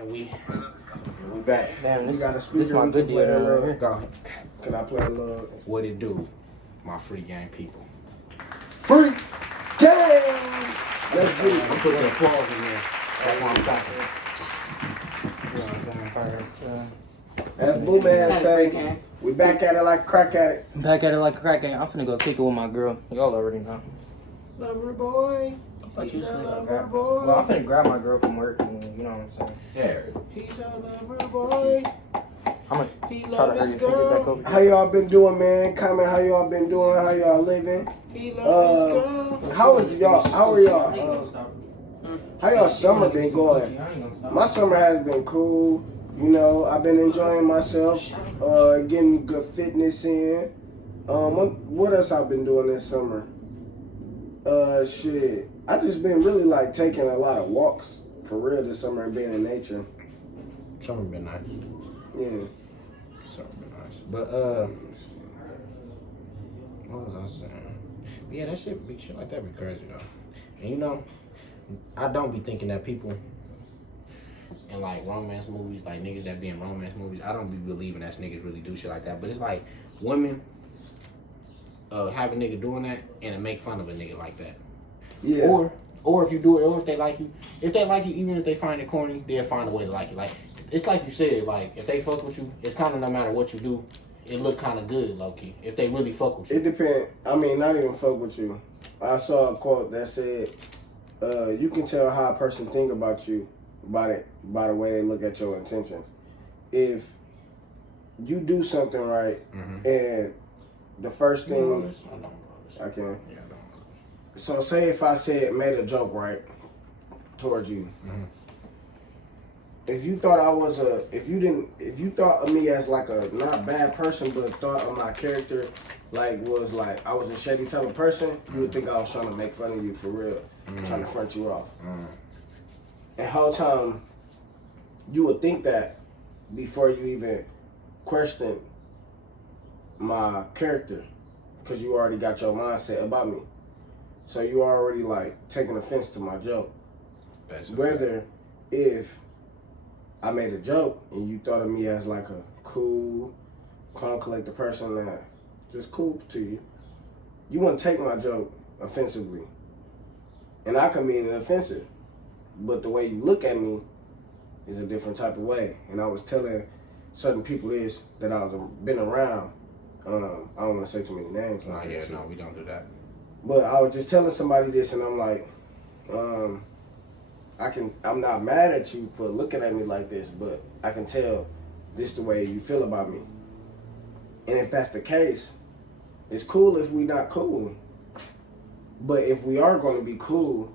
And we back. Damn, We got a this speaker. my good deal right here. Go ahead. Can I play a little? What it do, my free game people? Free game! Let's get it. I'm putting the applause in there. That's why I'm talking. You know what I'm saying? Fire. As Boo Man say, we back at it like crack at it. Back at it like a crack game. I'm finna go kick it with my girl. Y'all already know. Lover boy. Like He's you a said, lover boy. well, I'm finna grab my girl from work and you know what I'm saying. Yeah. He's a lover boy. I'm gonna He try to love hurry his and pick it back girl. over. How y'all been doing, man? Comment how y'all been doing, how y'all living. He love his girl. How is y'all? How are y'all? How y'all summer been going? My summer has been cool. You know, I've been enjoying myself, getting good fitness in. What else I've been doing this summer? Shit. I just been really like taking a lot of walks for real this summer and being in nature. Summer been nice. Yeah. Summer been nice. But what was I saying? Yeah, that shit like that be crazy though. And you know, I don't be thinking that people in like romance movies, like niggas that be in romance movies, I don't be believing that niggas really do shit like that. But it's like women have a nigga doing that and it make fun of a nigga like that. Yeah. Or if you do it, or if they like you, even if they find it corny, they'll find a way to like you. Like it's like you said, like if they fuck with you, it's kind of no matter what you do, it look kind of good, low key. If they really fuck with you, It depends. I mean, not even fuck with you. I saw a quote that said, "You can tell how a person think about you by the way they look at your intentions. If you do something right, and the first thing I can." Yeah, So say if I made a joke right towards you. If you thought if you thought of me as like a not bad person, but thought of my character was like I was a shady type of person, you would think I was trying to make fun of you for real, trying to front you off. And whole time, you would think that before you even question my character, because you already got your mindset about me. So you already like taking offense to my joke. Whether if I made a joke and you thought of me as like a cool, calm, collected person that just cool to you, you wouldn't take my joke offensively. And I can mean it offensive. But the way you look at me is a different type of way. And I was telling certain people this that I was been around. I don't want to say too many names. no, we don't do that. But I was just telling somebody this, and I'm like, I'm not mad at you for looking at me like this, but I can tell this the way you feel about me. And if that's the case, it's cool if we not cool. But if we are going to be cool,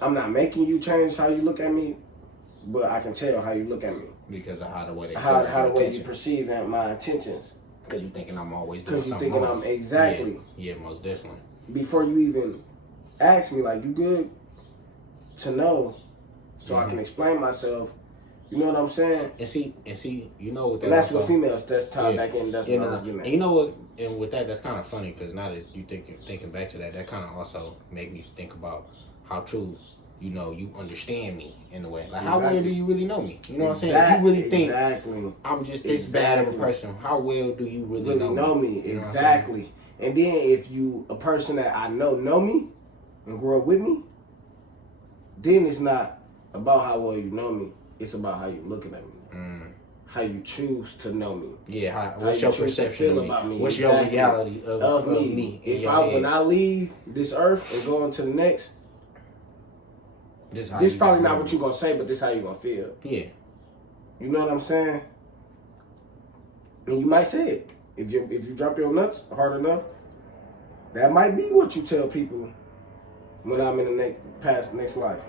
I'm not making you change how you look at me, but I can tell how you look at me. Because of how the way they how the way you perceive my intentions. Because you thinking I'm always doing Because you something thinking wrong. I'm exactly. Yeah, most definitely. Before you even ask me, like, you good to know, so I can explain myself. You know what I'm saying? And see, you know what that. And that's also, what females. That's tied back in. That's what I was getting at. And you know what? And with that, that's kind of funny because now that you thinking back to that, that kind of also make me think about how true. You know, you understand me in a way. Like, how well do you really know me? You know what I'm saying? If you really think I'm just this bad of a person, how well do you really know me? You know exactly. And then if you a person that I know me and grew up with me, then it's not about how well you know me. It's about how you looking at me. How you choose to know me. Yeah, what's your perception of me? About me? What's your reality of me? When I leave this earth and go into the next, this probably not what you gonna say, but this how you gonna feel. Yeah. You know what I'm saying? And you might say it. If you drop your nuts hard enough, that might be what you tell people when I'm in the next life.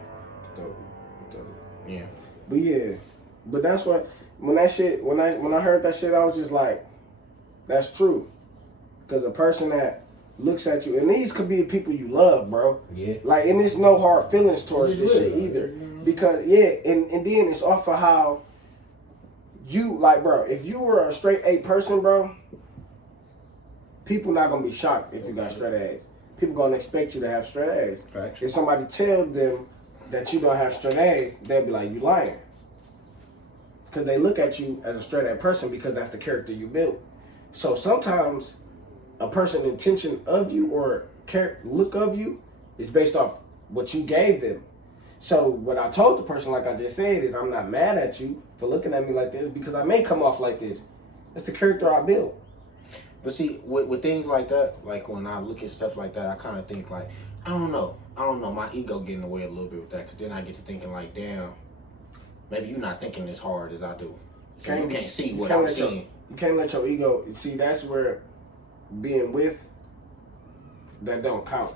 Yeah. But yeah. But that's what when I heard that shit, I was just like, that's true. Because a person that looks at you, and these could be people you love, bro. Yeah. Like, and there's no hard feelings towards this shit either. Because, and then it's off of how you, like, bro, if you were a straight A person, bro, people not going to be shocked if you got straight ass. People going to expect you to have straight ass. Facts. If somebody tell them that you don't have straight A's, they'll be like, you lying. Because they look at you as a straight A person because that's the character you built. So sometimes a person's intention of you or look of you is based off what you gave them. So what I told the person, like I just said, is I'm not mad at you for looking at me like this because I may come off like this. That's the character I built. But see, with things like that, like when I look at stuff like that, I kind of think like, I don't know. My ego get in the way a little bit with that, because then I get to thinking like, damn, maybe you're not thinking as hard as I do. So you can't see what I'm seeing. You can't let your ego, see, that's where being with, that don't count.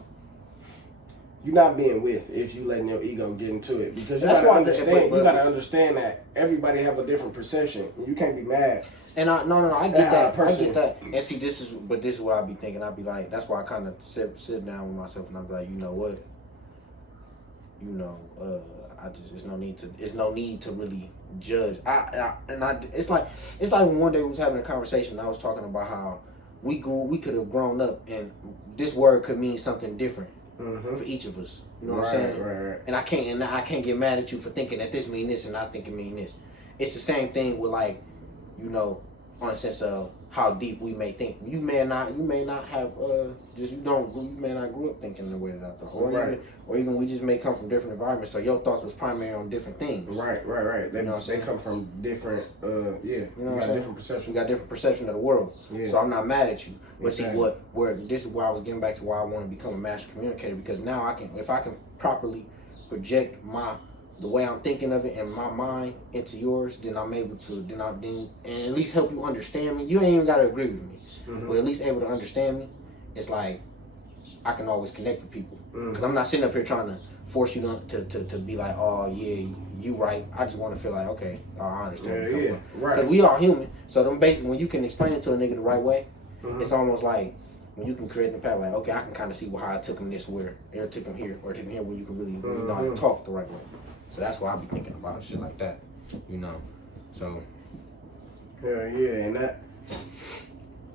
You're not being with if you letting your ego get into it, because you gotta understand that everybody have a different perception. You can't be mad. And I get that. I get that. And see, this is what I be thinking. I be like, that's why I kind of sit down with myself and I be like, you know what? It's no need to really judge. It's like when one day we was having a conversation. And I was talking about how we could have grown up, and this word could mean something different for each of us. You know what I'm saying? Right. And I can't get mad at you for thinking that this mean this and I think it mean this. It's the same thing with like, on a sense of how deep we may think. You may not have you may not grow up thinking the way that I thought. Or even we just may come from different environments, so your thoughts was primary on different things. Right. They come from different different perception. We got different perception of the world. Yeah. So I'm not mad at you. But exactly. See this is where I was getting back to why I want to become a master communicator, because now if I can properly project the way I'm thinking of it and my mind into yours, then I'm able to and at least help you understand me. You ain't even gotta agree with me, but at least able to understand me. It's like I can always connect with people, because I'm not sitting up here trying to force you to be like, oh yeah, you right. I just want to feel like, okay, I understand. Yeah, right. Because we all human. So them basically, when you can explain it to a nigga the right way, it's almost like when you can create the path, like, okay, I can kind of see how I took him this where, or took him here, or took him here, where you can really know how to talk the right way. So that's why I be thinking about shit like that, So. Yeah, and that,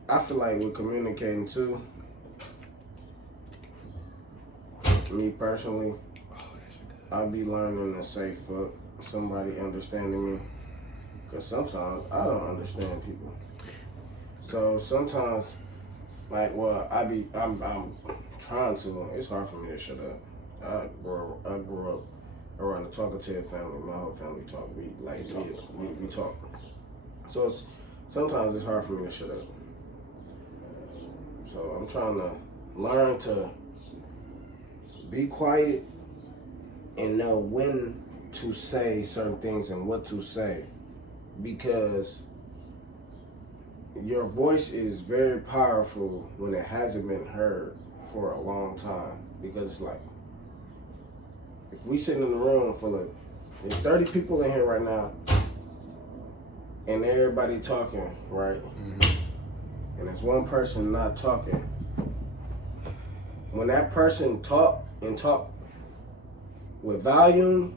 I feel like with communicating too, me personally, I be learning to say fuck somebody understanding me, because sometimes I don't understand people. So sometimes, like, I'm trying to. It's hard for me to shut up. I grew up around the talkative family. My whole family talk. We talk. So sometimes it's hard for me to shut up. So I'm trying to learn to be quiet and know when to say certain things and what to say, because your voice is very powerful when it hasn't been heard for a long time. Because it's like, if we sitting in a room full of, there's 30 people in here right now, and everybody talking, right? And there's one person not talking. When that person talk with volume,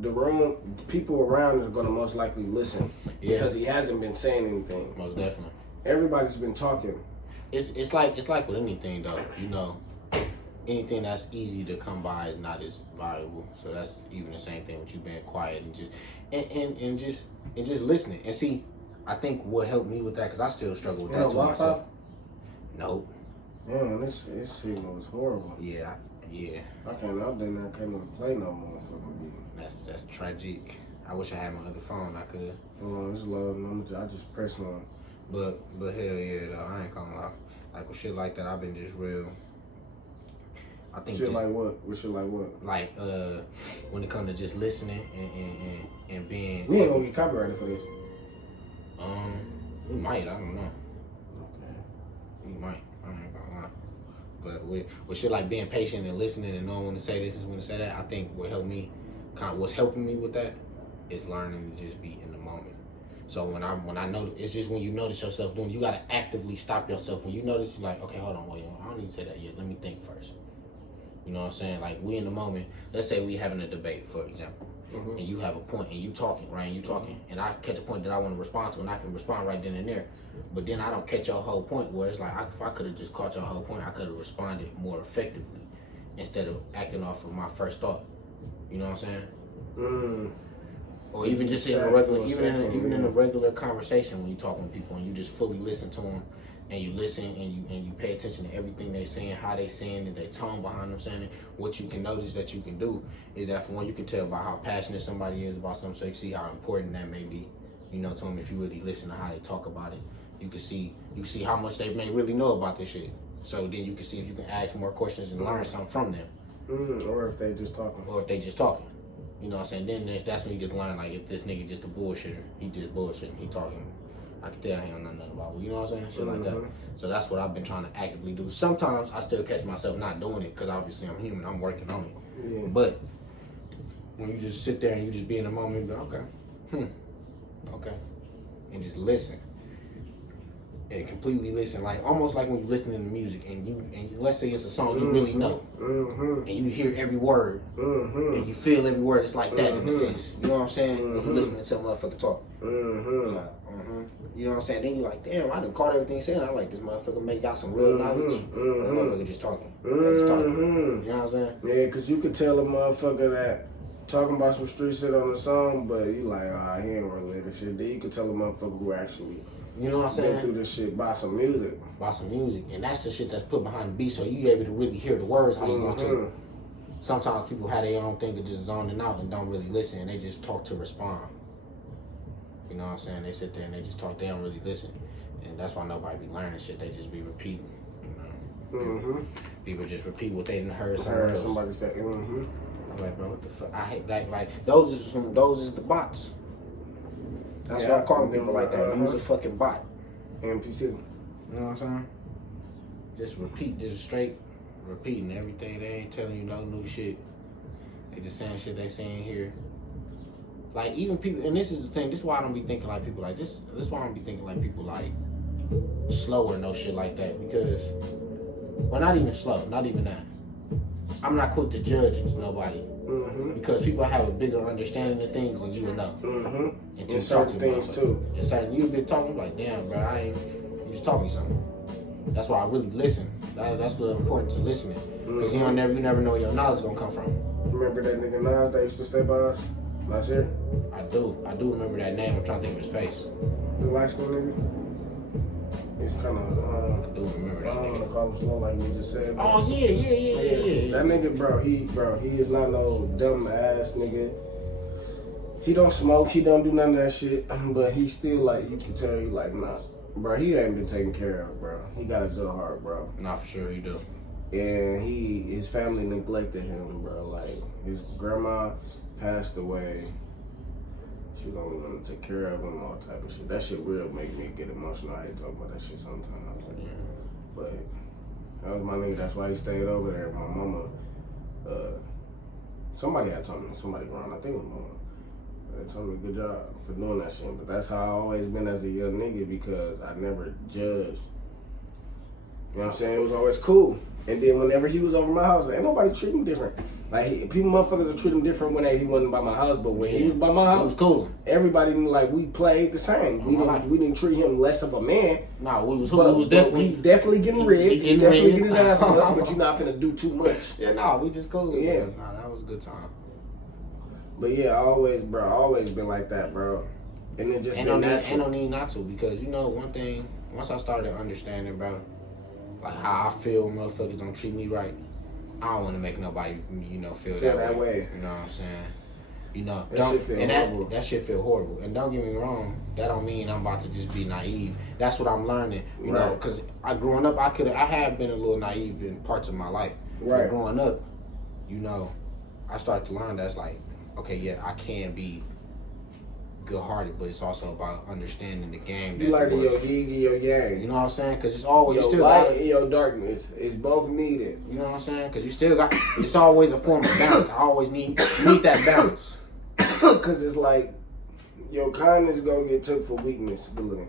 the people around are gonna most likely listen, because he hasn't been saying anything. Most definitely. Everybody's been talking. It's like with anything though, anything that's easy to come by is not as valuable. So that's even the same thing with you being quiet and just listening. And see, I think what helped me with that, because I still struggle with that too myself. Nope. Man, this signal is horrible. Yeah. I can't even play no more for the That's tragic. I wish I had my other phone. I could. Oh, it's low. I just press one. But hell yeah, though, I ain't gonna lie. Like with shit like that, I've been just real. I think shit like what? With shit like what? Like when it comes to just listening and being. We ain't gonna get copyrighted for this. We might. I don't know. Okay. We might. I ain't gonna lie. But with shit like being patient and listening and knowing when to say this and when to say that, I think what's helping me with that is learning to just be in the moment. So when I know, it's just when you notice yourself doing, you gotta actively stop yourself. When you notice, you're like, okay, hold on, wait, I don't need to say that yet. Let me think first. You know what I'm saying? Like, we in the moment. Let's say we having a debate, for example, and you have a point and you talking, right? And you talking, and I catch a point that I want to respond to, and I can respond right then and there. But then I don't catch your whole point, where it's like, if I could have just caught your whole point, I could have responded more effectively instead of acting off of my first thought. You know what I'm saying? Mm. Or even just in a regular, even in a regular conversation when you talking to people and you just fully listen to them, and you listen and you pay attention to everything they saying, how they saying it, their tone behind them saying it. What you can notice that you can do is that for one, you can tell by how passionate somebody is about something, so you see how important that may be. You know, to them, if you really listen to how they talk about it, you see how much they may really know about this shit. So then you can see if you can ask more questions and learn something from them. Or if they just talking. You know what I'm saying? Then that's when you get to learn, like, if this nigga just a bullshitter, he just bullshitting, he talking. I can tell he don't know nothing about it. You know what I'm saying? Shit like that. So that's what I've been trying to actively do. Sometimes I still catch myself not doing it because obviously I'm human. I'm working on it. Yeah. But when you just sit there and you just be in the moment, you go, okay, and just listen. And completely listen, like almost like when you listening to music and you let's say it's a song you really know, and you hear every word, and you feel every word. It's like that in a sense. You know what I'm saying? And you listening to a motherfucker talk. It's like, you know what I'm saying? Then you like, damn, I done caught everything he's saying. I like this motherfucker make out some real knowledge. That motherfucker just talking. You know what I'm saying? Yeah, because you could tell a motherfucker that talking about some street shit on the song, but you like, he ain't really this shit. Then you could tell a motherfucker who actually, you know what I'm saying, been through this shit by some music. And that's the shit that's put behind the beat, so you able to really hear the words how you want to. Sometimes people have their own thing of just zoning out and don't really listen, and they just talk to respond. You know what I'm saying? They sit there and they just talk. They don't really listen, and that's why nobody be learning shit. They just be repeating. You know? People just repeat what they didn't heard somewhere else. Somebody say, I'm like, bro, what the fuck? I hate that. Like those is the bots. That's what I'm calling people like that. Use a fucking bot. NPC. You know what I'm saying? Just repeat, just straight repeating everything. They ain't telling you no new shit. They just saying shit they saying here. Like even people, and this is the thing. This is why I don't be thinking like people like this. This is why I don't be thinking like people like slower, no shit like that. Because, well, not even slow, not even that. I'm not quick to judge nobody. Because people have a bigger understanding of things than you would know. And certain things too. And certain you've been talking like, damn, bro, you just taught me something. That's why I really listen. That's what's important to listening. Because you never know where your knowledge gonna come from. Remember that nigga Nas that used to stay by us last year? I do remember that name. I'm trying to think of his face. The light skin nigga? He's kind of, I do remember that I don't nigga. want to call him slow like we just said. Oh, yeah. That nigga, bro, he is not no dumb ass nigga. He don't smoke, he don't do none of that shit, but he still like, you can tell you like, nah, bro, he ain't been taken care of, bro. He got a good heart, bro. Nah, for sure he do. And his family neglected him, bro. Like, his grandma passed away. She don't want to take care of him, all type of shit. That shit real make me get emotional. I hate talking about that shit sometimes. But that was my nigga. That's why he stayed over there. My mama, somebody had told me, somebody around, I think it was mama. They told me good job for doing that shit. But that's how I always been as a young nigga because I never judged. You know what I'm saying? It was always cool. And then whenever he was over my house, ain't nobody treat him different. Like, people motherfuckers will treat him different when he wasn't by my house, but when he was by my house, it was cool. Everybody, like, we played the same. We didn't treat him less of a man. Nah, we was definitely... He definitely getting rigged. He definitely get his ass on us, but you're not finna do too much. Yeah, nah, we just cool. Yeah. Nah, that was a good time. But yeah, I always been like that, bro. And it just been natural. Ain't no need not to, because, you know, one thing, once I started understanding, bro, like how I feel motherfuckers don't treat me right, I don't want to make nobody, you know, feel that way. You know what I'm saying? You know, that shit feel horrible. And don't get me wrong, that don't mean I'm about to just be naive. That's what I'm learning, you know, because growing up, I have been a little naive in parts of my life. Right. But growing up, you know, I started to learn that's like, okay, yeah, I can be good-hearted, but it's also about understanding the game. You like your yin and your yang. You know what I'm saying? Because it's always your still light and your darkness. It's both needed. You know what I'm saying? Because you still got. It's always a form of balance. I always need that balance. Because it's like your kindness gonna get took for weakness. Believe me.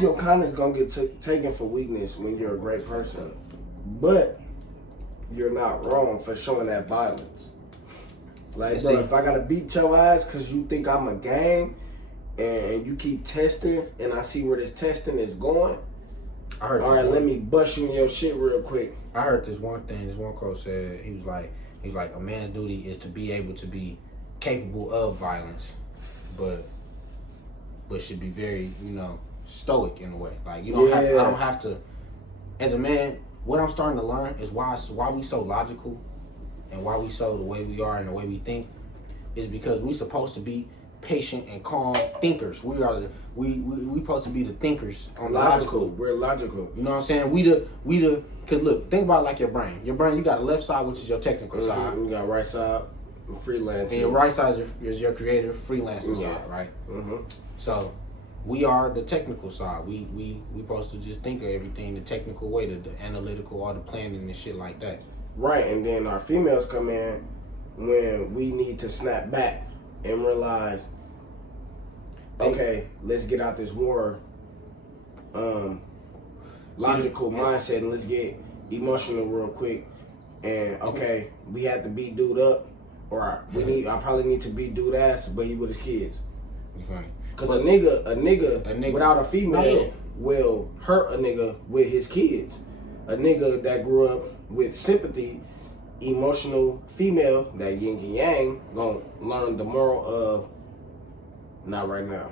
Your kindness gonna get taken for weakness when you're a great person, but you're not wrong for showing that violence. Like, bro, if I gotta beat your ass because you think I'm a gang and you keep testing and I see where this testing is going, all right, let me bust you in your shit real quick. I heard this one quote said, he He's like, a man's duty is to be able to be capable of violence, but should be very, stoic in a way. Like, you don't have to, I don't have to, as a man, what I'm starting to learn is why we so logical and why we so the way we are and the way we think is because we supposed to be patient and calm thinkers. We supposed to be the thinkers on the logical. We're logical. You know what I'm saying? We the cause look, think about it like your brain. Your brain, you got a left side, which is your technical side. You got right side, freelancing. And your right side is your creative freelancing side, right? Mm-hmm. So we are the technical side. We supposed to just think of everything the technical way, the analytical, all the planning and shit like that. Right, and then our females come in when we need to snap back and realize, okay, let's get out this war logical mindset and let's get emotional real quick. And okay, we had to beat dude up, or I probably need to beat dude ass, but he with his kids. You funny? Cause a nigga without a female will hurt a nigga with his kids. A nigga that grew up with sympathy, emotional female, that yin and yang, gonna learn the moral of, not right now.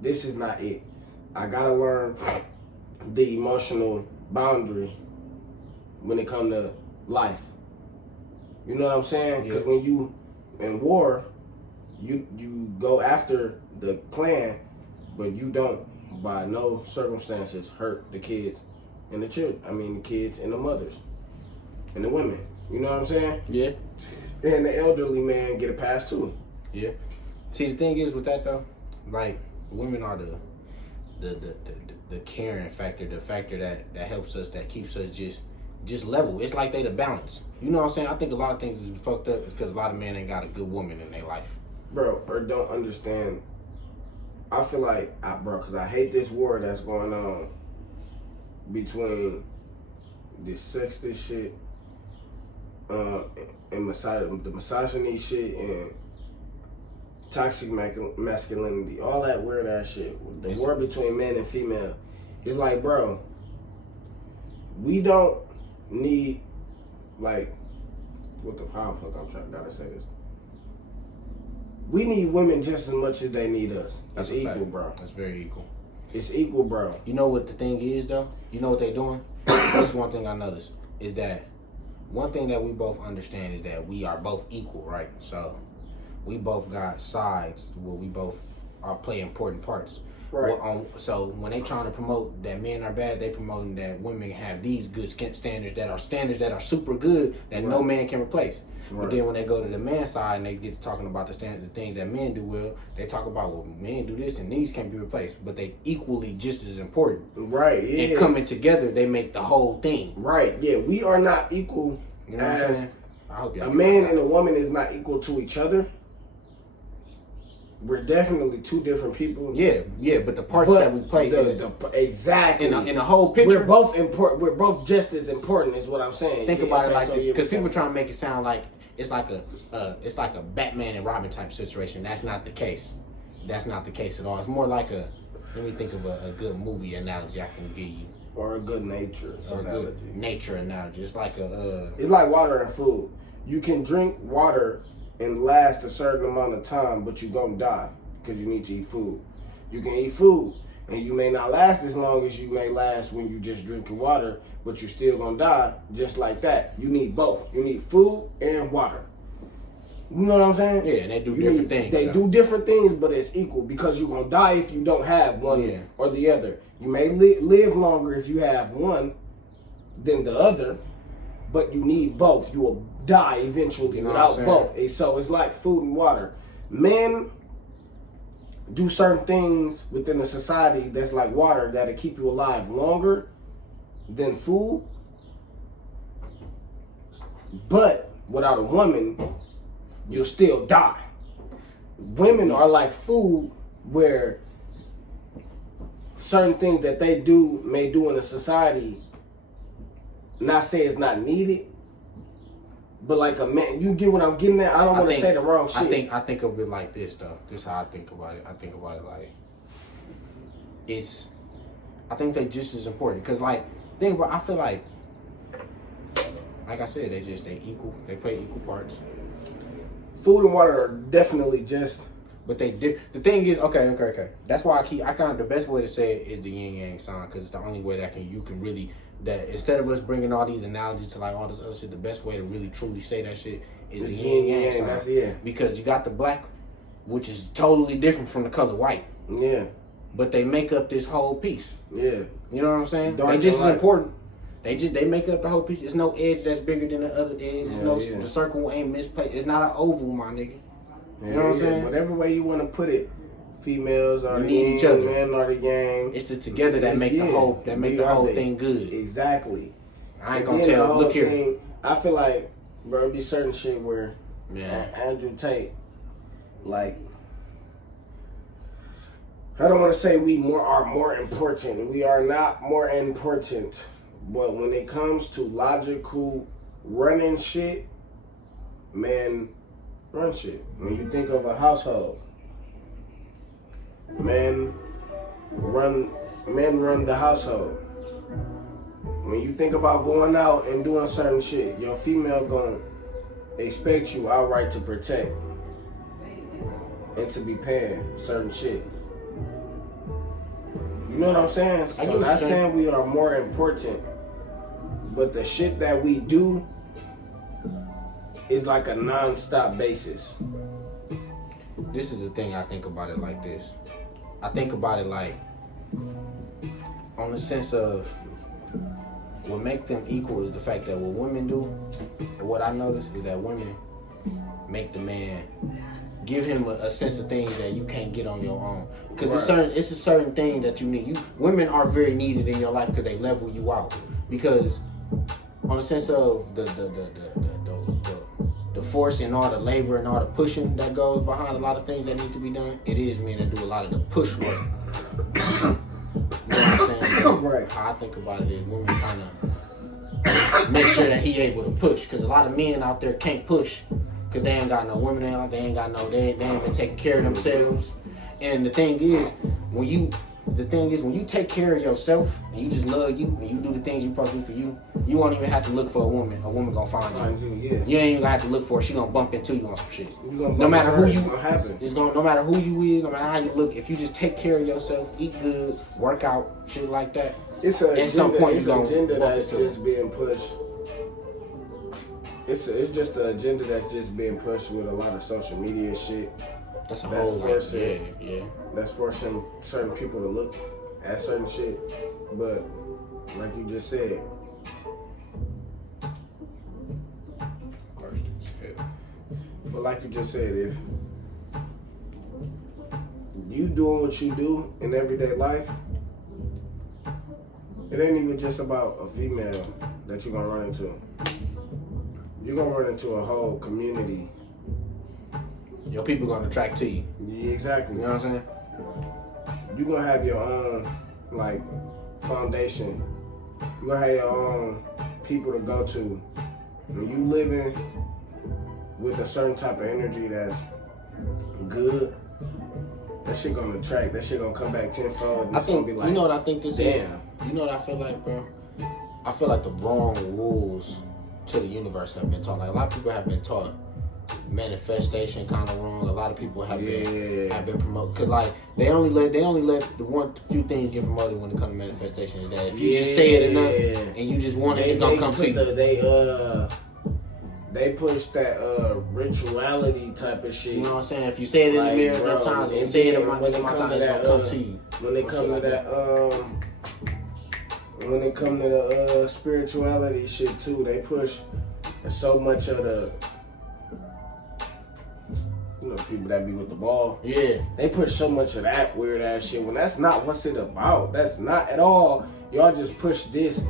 This is not it. I gotta learn the emotional boundary when it come to life. You know what I'm saying? Because when you in war, you go after the clan, but you don't by no circumstances hurt the kids and the children. I mean, the kids and the mothers and the women. You know what I'm saying? Yeah. And the elderly man get a pass too. Yeah. See, the thing is with that though, like, women are the caring factor, the factor that helps us, that keeps us just level. It's like they the balance. You know what I'm saying? I think a lot of things is fucked up is because a lot of men ain't got a good woman in their life. Bro, or don't understand. I feel like, because I hate this war that's going on between this sexist shit and the misogyny shit and toxic masculinity, all that weird ass shit. The war between men and female. It's like, bro, we don't need, like, how the fuck gotta say this? We need women just as much as they need us. That's equal, bro. That's very equal. It's equal, bro. You know what the thing is, though? You know what they doing? This is one thing I noticed, is that one thing that we both understand is that we are both equal, right? So we both got sides where we both play important parts. Right. So when they trying to promote that men are bad, they promoting that women have these good standards that are super good that no man can replace. Right. But then when they go to the man side and they get to talking about the things that men do well, they talk about, well, men do this and these can't be replaced, but they equally just as important. Right. Yeah. And coming together, they make the whole thing. Right. Yeah. We are not equal. You know what I'm saying? I hope a man and a woman is not equal to each other. We're definitely two different people. Yeah, but the parts that we play exactly in the whole picture. We're both important. We're both just as important, is what I'm saying. Think about it like this, because people trying to make it sound like it's like a Batman and Robin type situation. That's not the case. That's not the case at all. It's more like let me think of a good movie analogy I can give you. Or a good nature analogy. Good nature analogy. It's like it's like water and food. You can drink water and last a certain amount of time, but you're gonna die because you need to eat food. You can eat food and you may not last as long as you may last when you just drinking water, but you're still gonna die just like that. You need both. You need food and water. You know what I'm saying? Yeah, and they do different things. They do different things, but it's equal because you're gonna die if you don't have one or the other. You may live longer if you have one than the other, but you need both. You will die eventually without both. So it's like food and water. Men do certain things within the society that's like water that'll keep you alive longer than food. But without a woman, you'll still die. Women are like food, where certain things that they may do in a society, not say it's not needed, but like a man, you get what I'm getting at? I don't want to say the wrong shit. I think of it like this, though. This is how I think about it. I think about it like, I think they're just as important. Because, like, I feel like like I said, they equal. They play equal parts. Food and water are definitely just. But they did. The thing is, okay. That's why the best way to say it is the yin yang sign, because it's the only way that you can really, that instead of us bringing all these analogies to like all this other shit, the best way to really truly say that shit is the yin yang sign. That's, yeah. Because you got the black, which is totally different from the color white. Yeah. But they make up this whole piece. Yeah. You know what I'm saying? Dark They just as light. important. They make up the whole piece. There's no edge that's bigger than the other edge. The circle ain't misplaced. It's not an oval, my nigga. You know what I'm saying? Whatever way you want to put it, females are You the need yin, each other. men are the yang. It's the together that make the whole thing good. Exactly. I ain't And gonna then the tell. whole Look here. thing, I feel like, bro, it be certain shit where Andrew Tate, like, I don't want to say we are more important. We are not more important. But when it comes to logical running shit, men run shit. When you think of a household, men run the household. When you think about going out and doing certain shit, your female gonna expect you outright to protect and to be paying certain shit. You know what I'm saying? So I'm not saying we are more important, but the shit that we do is like a non-stop basis. This is the thing. I think about it like this. I think about it like on the sense of what make them equal is the fact that what women do, and what I notice is that women make the man give him a sense of things that you can't get on your own. Because it's a certain thing that you need. Women are very needed in your life because they level you out. Because on the sense of the force and all the labor and all the pushing that goes behind a lot of things that need to be done, it is men that do a lot of the push work. You know what I'm saying? Right. How I think about it is women kind of make sure that he able to push. Because a lot of men out there can't push because they ain't got no women. They ain't been taking care of themselves. And the thing is, when you take care of yourself and you just love you and you do the things you're supposed to do for you, you won't even have to look for a woman. A woman gonna find you. Yeah. You ain't even gonna have to look for her. She gonna bump into you on some shit. No matter who you, no matter who you is, no matter how you look, if you just take care of yourself, eat good, work out, shit like that. It's an agenda that's just being pushed. It's just an agenda that's just being pushed with a lot of social media shit. That's forcing certain people to look at certain shit. But like you just said, if you doing what you do in everyday life, it ain't even just about a female that you're gonna run into. You're gonna run into a whole community. Your people gonna attract to you. Yeah, exactly. You know what I'm saying? You're gonna have your own like foundation. You're gonna have your own people to go to. When you living with a certain type of energy that's good, that shit gonna attract. That shit gonna come back tenfold. I think, gonna be like, you know what I think this is? damn. You know what I feel like, bro? I feel like the wrong rules to the universe have been taught. Like a lot of people have been taught manifestation kind of wrong. A lot of people have been promoted because like they only let the one few things get promoted when it comes to manifestation is that if you just say it enough and you just want it, it's gonna come to you. They push that rituality type of shit. You know what I'm saying? If you say it in the mirror enough times and say it enough times, it's gonna come to you. When it comes to that when it comes to the spirituality shit too, they push so much of the people that be with the ball. Yeah. They push so much of that weird ass shit when that's not what's it about. That's not at all. Y'all just push this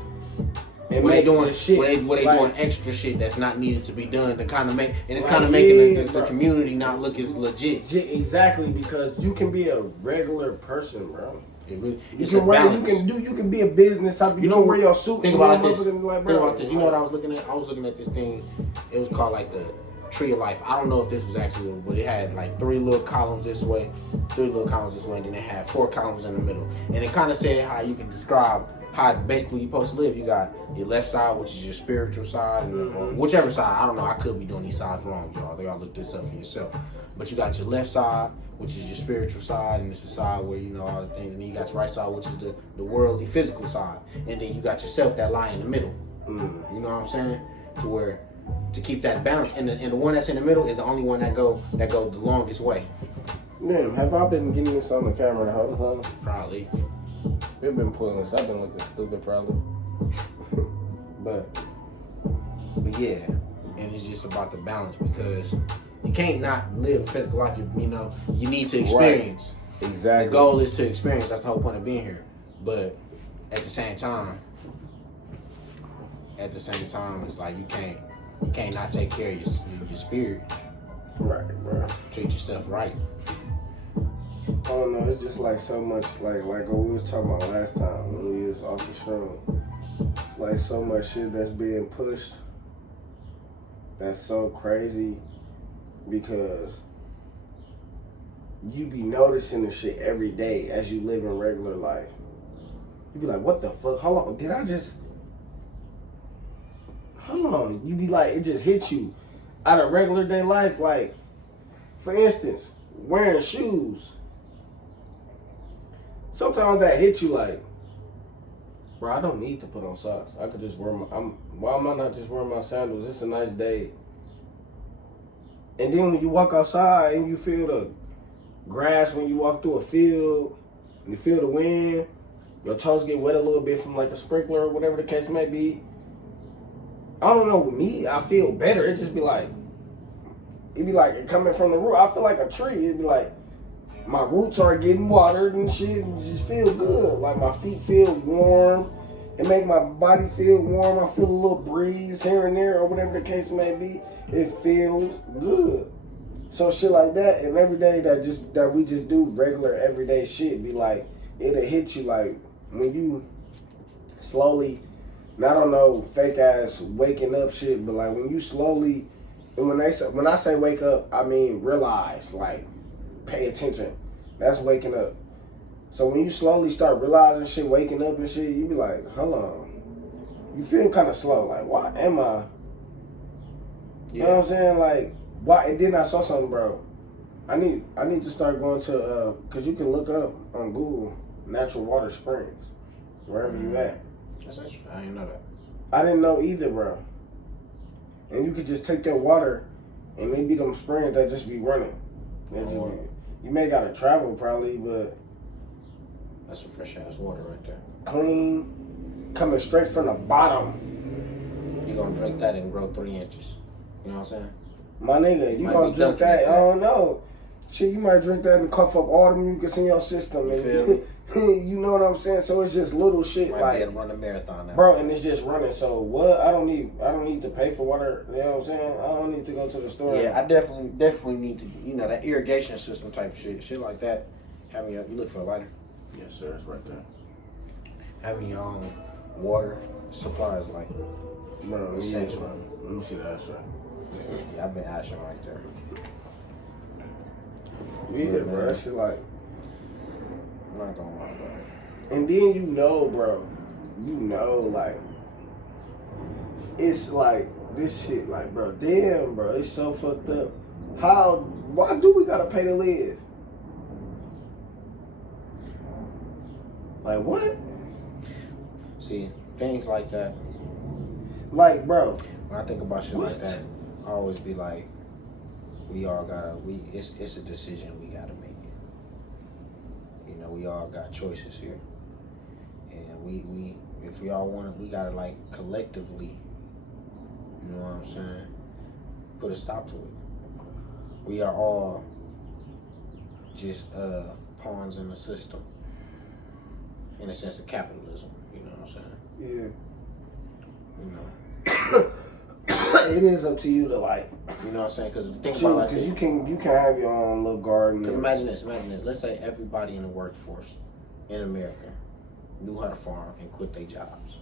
and what make they doing shit. What they doing extra shit that's not needed to be done to kind of make, and it's kind of making the community not look as legit. Exactly, because you can be a regular person, bro. You can be a business type. You can wear your suit. Think about this. You know what I was looking at? I was looking at this thing. It was called like the tree of life. I don't know if this was actually, but it had like 3 little columns this way, 3 little columns this way, and then it had 4 columns in the middle. And it kind of said how you can describe how basically you're supposed to live. You got your left side, which is your spiritual side, and whichever side. I don't know. I could be doing these sides wrong, y'all. Y'all look this up for yourself. But you got your left side, which is your spiritual side, and it's the side where you know all the things. And then you got your right side, which is the worldly, physical side. And then you got yourself that lie in the middle. You know what I'm saying? To where to keep that balance. And the one that's in the middle is the only one that go the longest way. Damn, have I been getting this on the camera the whole time? Probably. We've been pulling this. I've been looking stupid, probably. But yeah, and it's just about the balance because you can't not live a physical life. You know, you need to experience. Right. Exactly. The goal is to experience. That's the whole point of being here. But at the same time, it's like you can't not take care of your spirit. Right, bro. Treat yourself right. I don't know, it's just like so much, like what we was talking about last time when we was off the show. Like so much shit that's being pushed that's so crazy because you be noticing the shit every day as you live in regular life. You be like, what the fuck? How long? How long? You be like, it just hit you out of regular day life. Like, for instance, wearing shoes. Sometimes that hits you like, bro, I don't need to put on socks. I could just wear why am I not just wearing my sandals? It's a nice day. And then when you walk outside and you feel the grass when you walk through a field, and you feel the wind, your toes get wet a little bit from like a sprinkler or whatever the case may be. I don't know, with me, I feel better. It just be like, it coming from the root. I feel like a tree. It'd be like, my roots are getting watered and shit, and just feel good. Like my feet feel warm. It make my body feel warm. I feel a little breeze here and there or whatever the case may be. It feels good. So shit like that, and every day that we just do regular everyday shit, be like, it'll hit you like when you slowly, and I don't know, fake ass waking up shit, but like when you slowly, and when I say wake up, I mean realize, like, pay attention. That's waking up. So when you slowly start realizing shit, waking up and shit, you be like, hold on. You feel kind of slow. Like, why am I? You know what I'm saying? Like, why? And then I saw something, bro. I need to start going to, because you can look up on Google natural water springs, wherever you at. That's interesting. I didn't know that. I didn't know either, bro. And you could just take that water, and maybe them springs that just be running. You may gotta travel probably, but that's some fresh ass water right there. Clean, coming straight from the bottom. You gonna drink that and grow 3 inches. You know what I'm saying? My nigga, you gonna drink that? I don't know. Shit, you might drink that and cough up all the mucus in your system. You feel me? You know what I'm saying? So it's just little shit might like be able to run a marathon now. Bro, and it's just running. So what? I don't need to pay for water. You know what I'm saying? I don't need to go to the store. Yeah, I definitely need to. You know, that irrigation system type shit like that. Having you look for a lighter. Yes, sir. It's right there. Having your own water supply is like Bro, essential. Let me see that shit. Yeah, I've been ashing right there. Yeah, bro. That shit like. I'm not gonna lie, bro. And then bro, like, it's like, this shit, like, bro, damn, bro, it's so fucked up. Why do we gotta pay to live? Like, what? See, things like that. Like, bro. When I think about shit like that, I always be like, it's a decision we gotta make. You know, we all got choices here. And we if we all want it, we gotta like collectively, you know what I'm saying, put a stop to it. We are all just pawns in the system. In a sense of capitalism, you know what I'm saying? Yeah. You know. It is up to you to, like, you know what I'm saying? Because think choose, about like because you can have your own little garden. Because imagine this. Let's say everybody in the workforce in America knew how to farm and quit their jobs.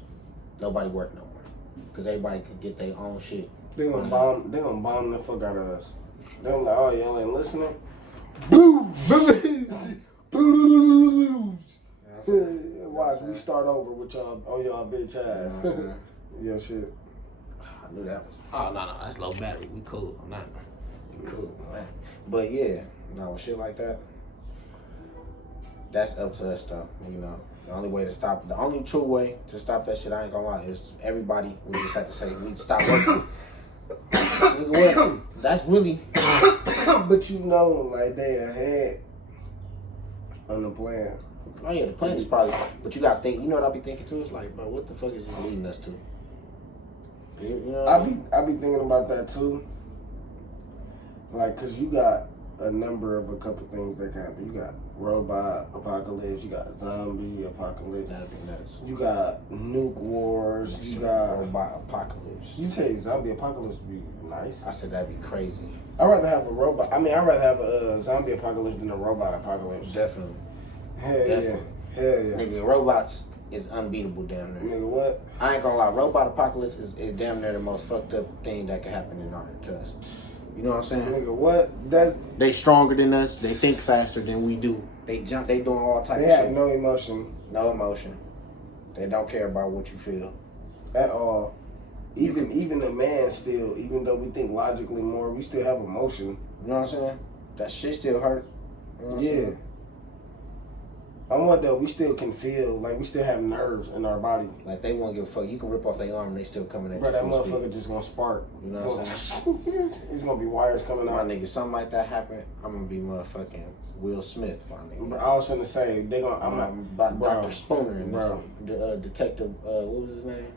Nobody worked no more. Because everybody could get their own shit They gonna bomb. They gonna bomb the fuck out of us. They gonna like, oh y'all ain't listening. Boom. Watch, we start over with y'all on y'all bitch ass. Yeah, shit. I knew that was. Oh no, that's low battery. We cool. I'm not. We cool, man. But yeah, shit like that. That's up to us, though. You know, the only way to stop, the only true way to stop that shit, I ain't gonna lie, is everybody. We just have to say we need to stop working. Nigga, what? That's really. But you know, like they ahead on the plan. Oh yeah, the plan is probably. But you gotta think. You know what I be thinking too? It's like, bro, what the fuck is this leading us to? You know. I be thinking about that too. Like, cause you got a number of a couple things that can happen. You got robot apocalypse. You got zombie apocalypse. That'd be nuts. You got nuke wars. You got robot apocalypse. You say zombie apocalypse would be nice. I said that'd be crazy. I'd rather have a robot. I mean, I'd rather have a zombie apocalypse than a robot apocalypse. Definitely. Hell Definitely. yeah. Hell yeah. Nigga, robots is unbeatable damn near. Nigga, what? I ain't gonna lie, robot apocalypse is damn near the most fucked up thing that can happen in our to us. You know what I'm saying? Nigga, what? They stronger than us. They think faster than we do. They jump. They doing all types of shit. They have no emotion. No emotion. They don't care about what you feel At all. Even a man still, even though we think logically more, we still have emotion. You know what I'm saying? That shit still hurt. You know what I'm saying? I want that we still can feel, like we still have nerves in our body. Like they won't give a fuck. You can rip off their arm and they still coming at you. Bro, that full motherfucker speed. just gonna spark. You know what I'm saying? It's gonna be wires coming My out. nigga, something like that happen, I'm gonna be motherfucking Will Smith, my nigga. Bro, I was gonna say they gonna. I'm about Dr. Spooner and the detective. What was his name?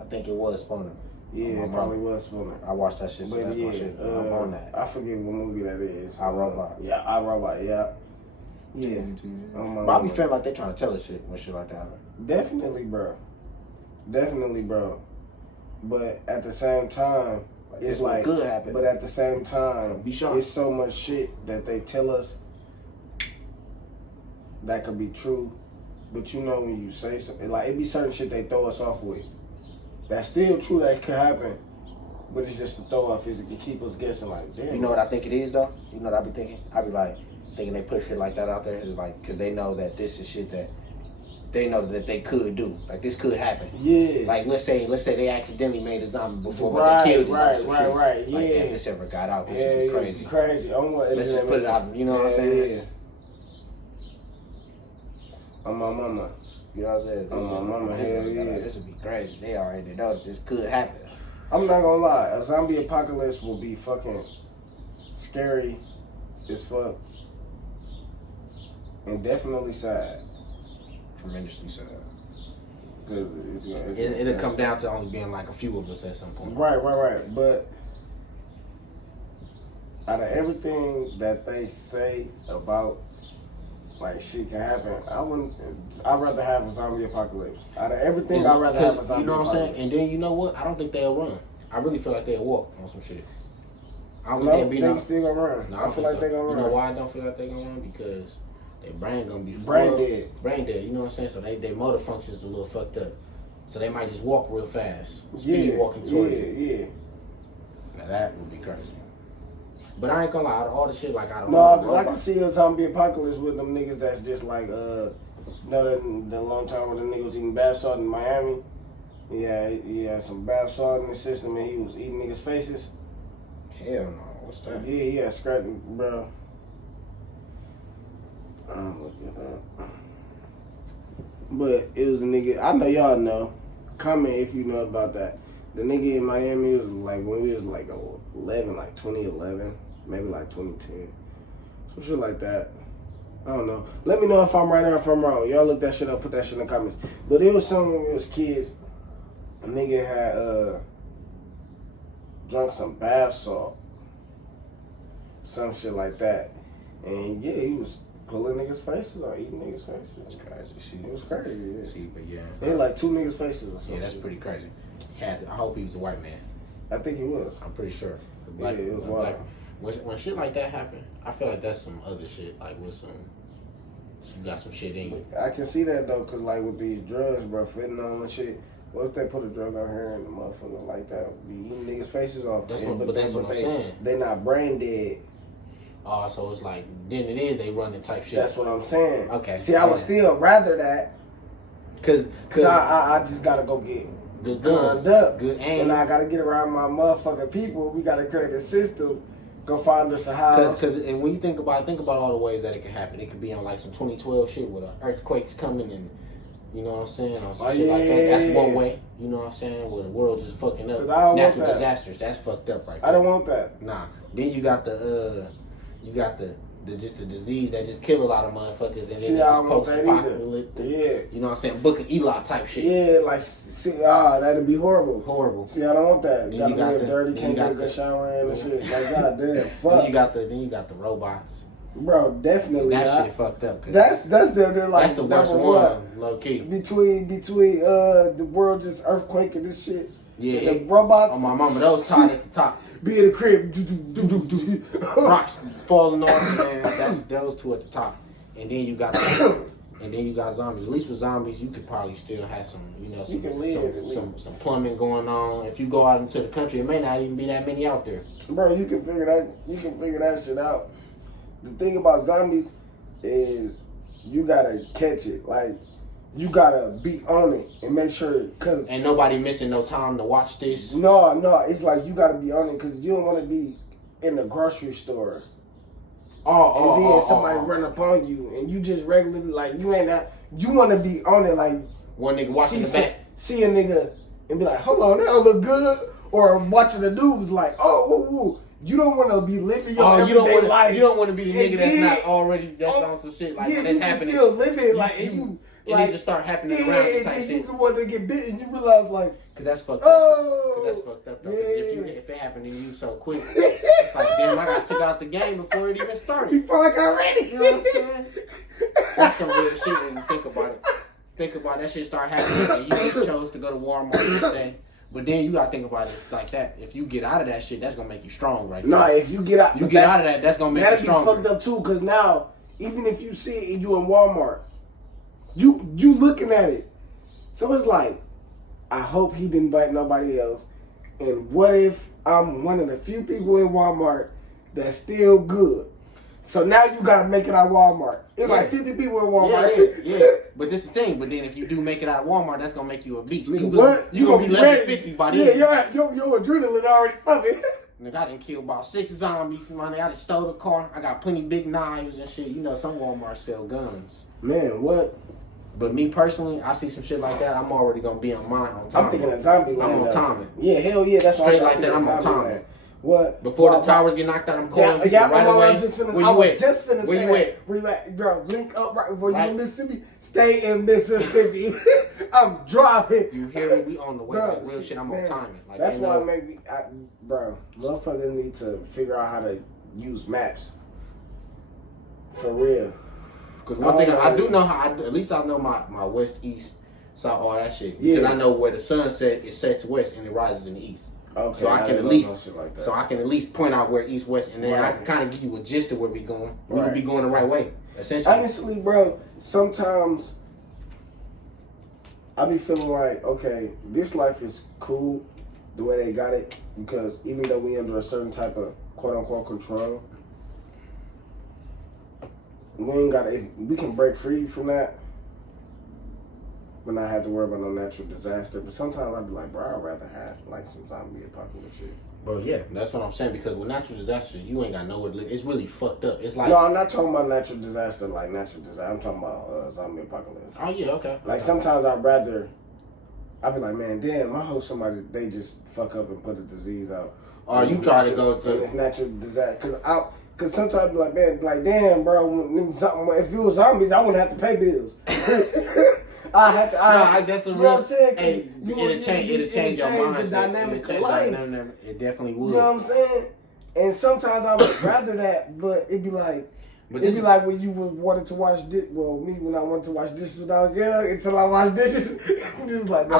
I think it was Spooner. Yeah, it probably was Spooner. I watched that shit. So But that's my shit. I'm on that. I forget what movie that is. I Robot. Yeah, I Robot. Yeah. Yeah. But I be feeling like they trying to tell us shit when shit like that happen. Definitely, bro. Definitely, bro. But at the same time, it's like good happen. But at the same time, Be shocked. it's so much shit that they tell us that could be true. But you know when you say something, like it be certain shit they throw us off with. That's still true that could happen. But it's just to throw off is to keep us guessing like, damn. You know what I think it is though? You know what I be thinking? I be like thinking they put shit like that out there is like because they know that this is shit that they know that they could do. Like this could happen. Yeah. Like let's say they accidentally made a zombie before Right, but they killed him. right. Like, Yeah. if this ever got out, this Yeah, would be crazy. crazy. Let's just put it out. You know what I'm saying? Yeah. On my mama. You know what I'm saying? On my mama, hell yeah. This would be crazy. They already know that this could happen. I'm not gonna lie, a zombie apocalypse will be fucking scary as fuck. And definitely sad. Tremendously sad. Cause it's It'll come down to only being like a few of us at some point. Right. But out of everything that they say about like shit can happen, I'd rather have a zombie apocalypse. Out of everything, I'd rather have a zombie apocalypse. You know what I'm saying? And then you know what? I don't think they'll run. I really feel like they'll walk on some shit. I don't think they'll be still gonna run. No, I feel like so. they gonna run. You know why I don't feel like they gonna run? Because their brain gonna be brain dead. Brain dead. You know what I'm saying? So their motor functions a little fucked up. So they might just walk real fast. Speed walking towards you. Yeah. Now that would be crazy. But I ain't gonna lie, out of all the shit, like I don't No, know. because I can see a zombie apocalypse with them niggas that's just like, the long time where the nigga was eating bath salt in Miami. Yeah, he had some bath salt in the system and he was eating niggas' faces. Hell no, what's that? Yeah, he had scratching, bro. I'm looking it up. But it was a nigga, I know y'all know. Comment if you know about that. The nigga in Miami was like, when we was like 11, like 2011, maybe like 2010. Some shit like that. I don't know. Let me know if I'm right or if I'm wrong. Y'all look that shit up, put that shit in the comments. But it was something when we was kids. A nigga had drunk some bath salt. Some shit like that. And yeah, he was pulling niggas' faces or eating niggas' faces. That's crazy. See, It was crazy. Yeah. See, but yeah. He had like 2 niggas' faces or something. Yeah, that's pretty crazy. I hope he was a white man. I think he was. I'm pretty sure. Yeah, it was wild. When shit like that happen, I feel like that's some other shit. Like with some, you got some shit in you. I can see that though, cause like with these drugs, bro, fentanyl and shit, What if they put a drug out here and the motherfucker like that be eating niggas' faces off? That's and, what I'm saying. They not brain dead. Oh, so it's like then it is they running type shit. That's what I'm saying. Okay. See, I would still rather that. Cause I just gotta go get good guns, up. good aim. And I gotta get around my motherfucking people. We gotta create a system. Go find us a house. And when you think about all the ways that it can happen. It could be on like some 2012 shit with earthquakes coming and you know what I'm saying, or some shit like that. That's one way. You know what I'm saying, where the world just fucking up. Natural disasters. That's fucked up right there. I don't want that. Nah. Then you got the just the disease that just kill a lot of motherfuckers and then it's just post-apocalyptic. Yeah. You know what I'm saying? Book of Eli type shit. Yeah, like that'd be horrible. Horrible. See, I don't want that. Then Gotta live the, dirty, can't get a good shower in and shit. Like goddamn, fuck. Then you got the robots. Bro, definitely. That shit fucked up. That's they're like that's the worst one, low key. Between the world just earthquaking this shit. Yeah, the robots. Oh my mama, those tied at the top. Be in the crib. Rocks falling off, man. That's those two at the top, and then you got zombies. At least with zombies, you could probably still have some, you can live some plumbing going on. If you go out into the country, it may not even be that many out there. Bro, you can figure that shit out. The thing about zombies is you gotta catch it. Like, you gotta be on it and make sure, cause ain't nobody missing no time to watch this. No, it's like you gotta be on it because you don't want to be in the grocery store. And then somebody run up on you and you just regularly like you ain't that. You want to be on it like one nigga watching the back. See a nigga and be like, hold on, that don't look good. Or watching the news like, you don't want to be living your everyday life. You don't want to be the nigga that's not already on some shit like that's happening. Still living like it needs to start happening around you type shit. You want to get bit and you realize like, cause that's fucked up. Cause that's fucked up. Though. If it happened to you so quick, it's like damn, I got took out the game before it even started. Before I got ready. You know what I'm saying? That's some real shit when you think about it. Think about that shit start happening and you just chose to go to Walmart and say. But then you gotta think about it like that. If you get out of that shit, that's gonna make you strong, right? Nah, if you get out, out of that, that's gonna make you stronger. That'd be fucked up too, cause now even if you see it and you in Walmart, you looking at it, so it's like, I hope he didn't bite nobody else. And what if I'm one of the few people in Walmart that's still good? So now you gotta make it out of Walmart. It's like 50 people in Walmart. Yeah. But this is the thing. But then if you do make it out of Walmart, that's gonna make you a beast. You gonna be level 50 by then. Yeah, your adrenaline already pumping. Nigga, I done killed about 6 zombies. Man, I just stole the car. I got plenty big knives and shit. You know, some Walmart sell guns. Man, what? But me personally, I see some shit like that. I'm already gonna be on mine on time. I'm thinking of zombie land. I'm on timing. Yeah, hell yeah, that's straight like that. I'm on timing. What? Before the towers get knocked out, I'm calling people right away. Where you at? Where you at? Where you at? Bro, link up right where you in Mississippi. Stay in Mississippi. I'm driving. You hear me? We on the way. Bro, like real shit. I'm on timing. Like, that's why bro, motherfuckers need to figure out how to use maps. For real. Because one thing I do know how, at least I know my west, east, south, all that shit. Because I know where the sun sets, it sets west and it rises in the east. Okay, so I can at least point out where east, west, and then I can kind of give you a gist of where we going. We can be going the right way, essentially. Honestly, bro, sometimes I be feeling like, okay, this life is cool the way they got it, because even though we under a certain type of quote unquote control, we ain't got to. We can break free from that. But not have to worry about no natural disaster. But sometimes I'd be like, bro, I'd rather have like some zombie apocalypse shit. Bro, yeah, that's what I'm saying. Because with natural disasters, you ain't got nowhere to live. It's really fucked up. It's like no, I'm not talking about natural disaster like natural disaster. I'm talking about zombie apocalypse. Oh yeah, okay. Like sometimes I'd be like, man, damn, I hope somebody they just fuck up and put a disease out. Or you try to go to it's natural disaster because sometimes I'd be like, man, like damn, bro, if it was zombies, I wouldn't have to pay bills. I have to. That's a real. You know what I'm saying? Hey, it'll change your mindset. The dynamic of life. It definitely would. You know what I'm saying? And sometimes I would rather that, but it'd be like. Like when you wanted to watch me when I wanted to watch dishes when I was young until I watched dishes. Just like, bro,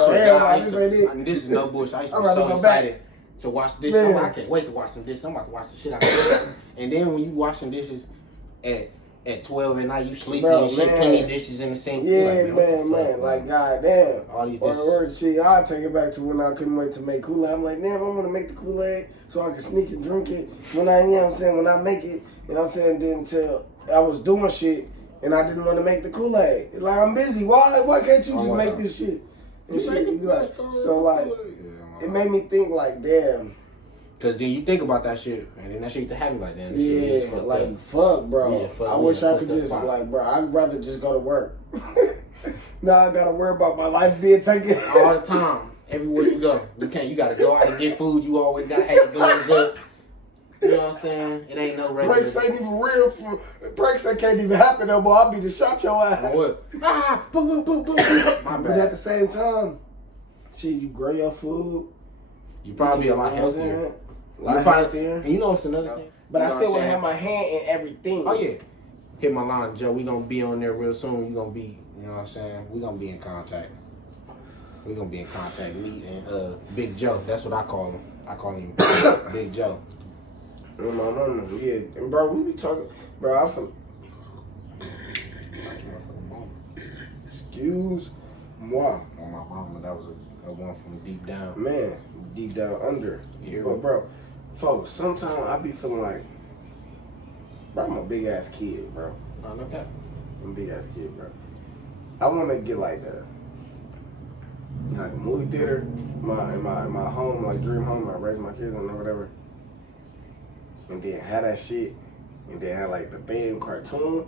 this is no bullshit. I used to be so excited to wash dishes. I'm like, I can't wait to wash some dishes. I'm about to wash the shit out of dishes. And then when you washing dishes at at 12 at night, you sleepy Bro, and shit, man. plenty dishes in the sink. You Yeah, like, what the fuck, man. Like, goddamn. all these Or dishes. word shit, I take it back to when I couldn't wait to make Kool-Aid. I'm like, damn, I want to make the Kool-Aid so I can sneak and drink it. When I, you know what I'm saying, when I make it, you know what I'm saying, then until I was doing shit and I didn't want to make the Kool-Aid. Like, I'm busy. Why can't you just make this shit? And shit, you like, so like, it made me think like, damn. Cause then you think about that shit, and then that shit to happen like that. Shit is Yeah, fucked like up. fuck, bro. Yeah, fuck, I wish I could fuck that just spot. like, bro. I'd rather just go to work. Now I gotta worry about my life being taken. All the time, everywhere you go, you gotta go out and get food. You always gotta have your guns up. You know what I'm saying? It ain't no regular. Breaks ain't even real. Breaks that can't even happen no more. I'll be just shot your ass. What? Ah, boom, boom, boom, boom. My But at the bad. same time, shit, you grow your food. You probably a lot You know what I'm healthier. saying? You Lot probably- healthier. And you know what's another thing? But You I know still what want to I'm have my hand in everything. Oh yeah. Hit my line, Joe. We gonna be on there real soon. You gonna be, you know what I'm saying? We gonna be in contact. We gonna be in contact. Me and Big Joe. That's what I call him. I call him Big Joe. And my mama, yeah. And bro, we be talking. Bro, I feel. Excuse moi. On my mama, that was a one from deep down. Man, deep down under. Yeah. But bro, folks, sometimes I be feeling like, bro, I'm a big ass kid, bro. Oh, no cap. I'm a big ass kid, bro. I want to get like the like movie theater, my home, like dream home, I raise my kids in or whatever, and then have that shit, and then have like the theme cartoon,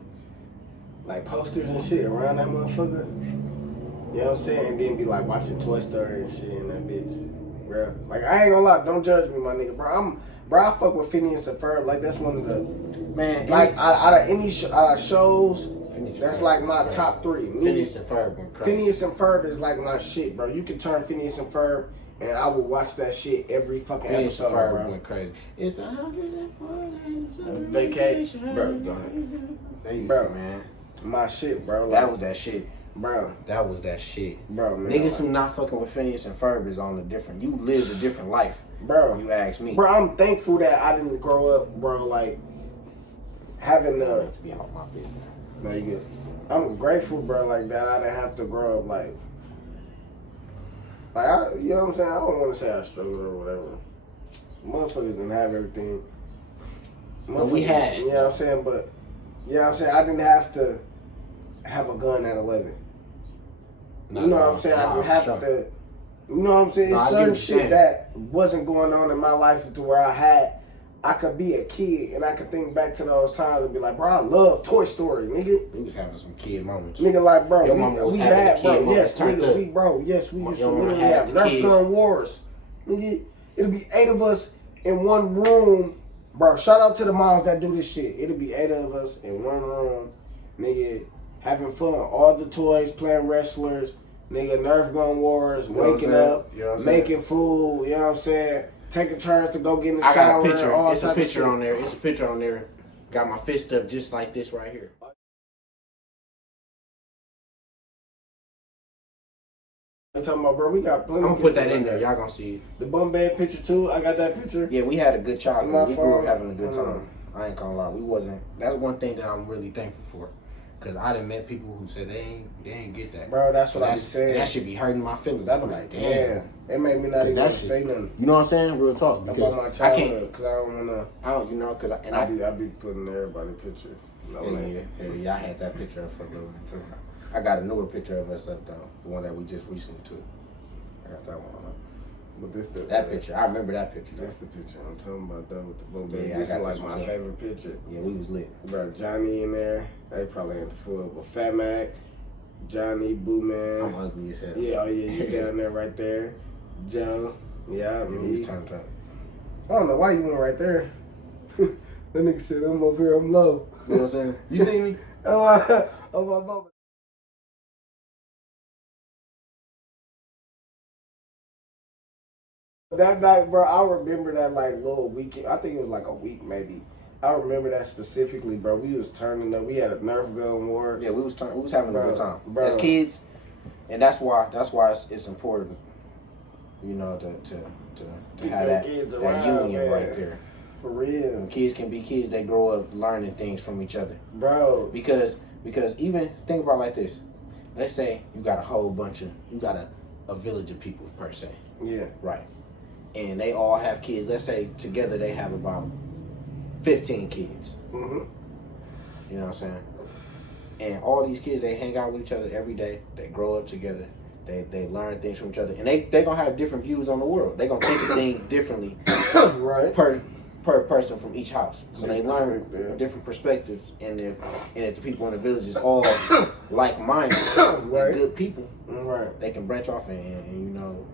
like posters and shit around that motherfucker. You know what I'm saying? And then be like watching Toy Story and shit in that bitch, bro. Like I ain't gonna lie, don't judge me, my nigga, bro. I fuck with Phineas and Ferb. Like that's one of the Man, like out of any shows. Phineas That's Ferb, like my bro. top three. Me, Phineas and Ferb went crazy. Phineas and Ferb is like my shit, bro. You can turn Phineas and Ferb, and I will watch that shit every fucking Phineas and episode, Ferb bro. went crazy. It's 104 Vacate, bro. Go ahead, They used Bro. to, man. my shit, bro. That Like, was that shit. bro, That was that shit. bro, man. Niggas like, who not fucking with Phineas and Ferb is on a different. You lived a different life. bro, You ask me. bro. I'm thankful that I didn't grow up, bro. Like having the. to be out my business. No, you good. I'm grateful, bro. Like that, I didn't have to grow up like. You know what I'm saying? I don't want to say I struggled or whatever. Motherfuckers didn't have everything. But we had it. You know what I'm saying? But, you know what I'm saying? I didn't have to have a gun at 11. You know what I'm saying? I didn't have to. You know what I'm saying? No, I get Certain what you're shit saying. that wasn't going on in my life to where I could be a kid and I could think back to those times and be like, bro, I love Toy Story, nigga. We was having some kid moments. Nigga, like, bro, Your mama was we having had, a bro, kid moment yes, turned nigga, up. we, bro, yes, we used to Your mama literally had have the Nerf kid. gun wars. Nigga, it'll be 8 of us in one room. Bro, shout out to the moms that do this shit. It'll be 8 of us in one room, nigga, having fun. All the toys, playing wrestlers, nigga, Nerf gun wars, You know what I'm waking saying? up, You know what I'm saying? making food, you know what I'm saying? Taking turns to go get in the I shower. got a picture. all It's a type of picture shit. on there. It's a picture on there. Got my fist up just like this right here. I'm talking about, bro, we got plenty I'm of gonna put pictures that in right there. Y'all gonna see it. The bum bed picture too. I got that picture. Yeah, we had a good My childhood. We grew up fault. having a good time. I ain't gonna lie. We wasn't. That's one thing that I'm really thankful for. Cause I done met people who said they ain't get that. Bro, that's So what I'm that's, saying. that should be hurting my feelings. I I'm be like, like, damn. damn. It made me not even That want to shit- say nothing You know what I'm saying? Real talk. Because about my I can't. childhood because I don't want I don't. You know, cause I to. I be putting everybody picture. You know, like, yeah. I had that picture up for a little bit too. I got a newer picture of us up though. The one that we just recently took. I got that one up. but this That picture. I remember that picture. That's the picture I'm talking about though with the bum bed. Yeah, I This is got like this my one, too. favorite picture. Yeah, we was lit. Bro, Johnny in there. They probably ain't the full, but Fat Mac, Johnny, Boo I'm Man. ugly as hell. Yeah, oh yeah, you down there right there. Joe. Yeah, Yeah, me. he's turned up. I don't know why you went right there. That nigga said, I'm over here, I'm low. You know what I'm saying? You see me? Oh my mama. That night, bro, I remember that like little weekend. I think it was like a week maybe. I remember that specifically, bro. We was turning up. We had a Nerf gun war. Yeah, we was having a Bro, good time bro. as kids, and that's why it's important, you know, to Keep have them that kids that around, union man. right there. For real. When kids can be kids, they grow up learning things from each other. Bro. Because even think about it like this. Let's say you got a village of people per se. Yeah. Right. And they all have kids. Let's say together they have about 15 kids. Mm-hmm. You know what I'm saying? And all these kids, they hang out with each other every day. They grow up together. They learn things from each other. And they going to have different views on the world. They going to think of things differently Right. per person from each house. So they learn Yeah. different perspectives. And if the people in the village is all like-minded, Right. and good people, Right. they can branch off and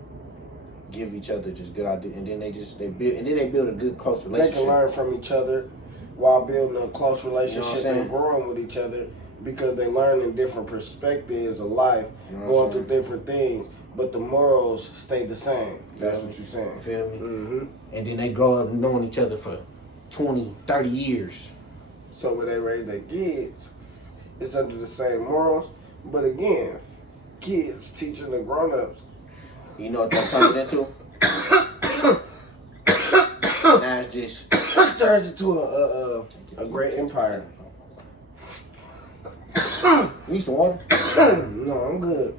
give each other just good ideas. And then they build a good, close They relationship. can learn from each other while building a close relationship saying? and growing with each other because they learn in different perspectives of life, You know what going I'm through different things, but the morals stay the same. That's Feel what you're saying. You feel me? Mm-hmm. And then they grow up knowing each other for 20, 30 years. So when they raise their kids, it's under the same morals. But again, kids teaching the grown-ups. You know what that turns into? Now it's just It turns into a great empire. you need some water? No, I'm good.